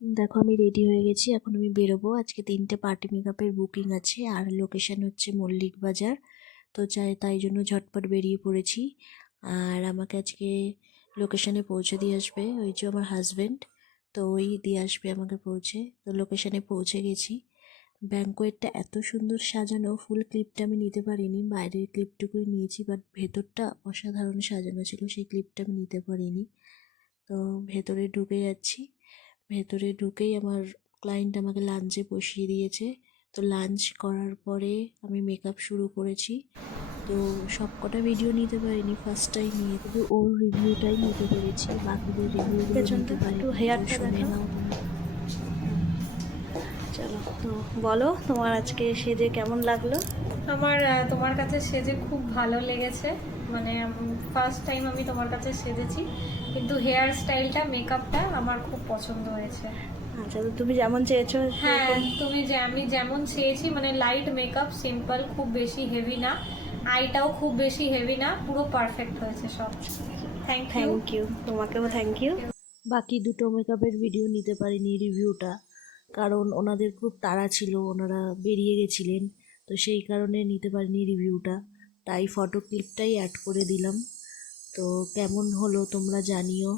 দেখো আমি রেডি হয়ে গেছি, এখন আমি বেরোবো। আজকে 3টে পার্টি মেকআপের বুকিং আছে, আর লোকেশন হচ্ছে মল্লিক বাজার। তো তাই জন্য ঝটপট বেরিয়ে পড়েছি। আর আমাকে আজকে লোকেশনে পৌঁছে দিয়ে আসবে ওই যে আমার হাজব্যান্ড, তো ওই দিয়ে আসবে আমাকে পৌঁছে। তো লোকেশনে পৌঁছে গেছি। ব্যাঙ্কোয়েটটা এত সুন্দর সাজানো, ফুল ক্লিপটা আমি নিতে পারিনি, বাইরের ক্লিপটুকুই নিয়েছি, বাট ভেতরটা অসাধারণ সাজানো ছিল, সেই ক্লিপটা আমি নিতে পারিনি। তো ভেতরে ঢুকে যাচ্ছি। ভেতরে ঢুকেই আমার ক্লায়েন্ট আমাকে লাঞ্চে বসিয়ে দিয়েছে। তো লাঞ্চ করার পরে আমি মেকআপ শুরু করেছি। তো সব কটা ভিডিও নিতে পারিনি, ফার্স্ট টাইম নিয়ে, শুধু ওর রিভিউটাই নিতে পেরেছি, বাকিদের রিভিউগুলো নিতে পারিনি। তো হেয়ারটা শুনে দেখো। নাও তোমরা। চলো তো বলো, তোমার আজকে সেজে কেমন লাগলো? আমার তোমার কাছে সেজে খুব ভালো লেগেছে। মানে ফার্স্ট টাইম আমি তোমার কাছে সেজেছি, কিন্তু হেয়ার স্টাইলটা, মেকআপটা আমার খুব পছন্দ হয়েছে। আচ্ছা, তো তুমি যেমন চেয়েছো হ্যাঁ, সেরকম। আমি যেমন চেয়েছি, মানে লাইট মেকআপ, সিম্পল, খুব বেশি হেভি না, আইটাও খুব বেশি হেভি না, পুরো পারফেক্ট হয়েছে সব। Thank you. থ্যাংক ইউ, তোমাকেও থ্যাংক ইউ। বাকি দুটো মেকআপের ভিডিও নিতে পারিনি, রিভিউটা, কারণ ওনাদের খুব তাড়া ছিল, ওনারা বেরিয়ে গেছিলেন। তো সেই কারণে নিতে পারিনি রিভিউটা, তাই ফটো ক্লিপটাই অ্যাড করে দিলাম। তো কেমন হলো তোমরা জানিও।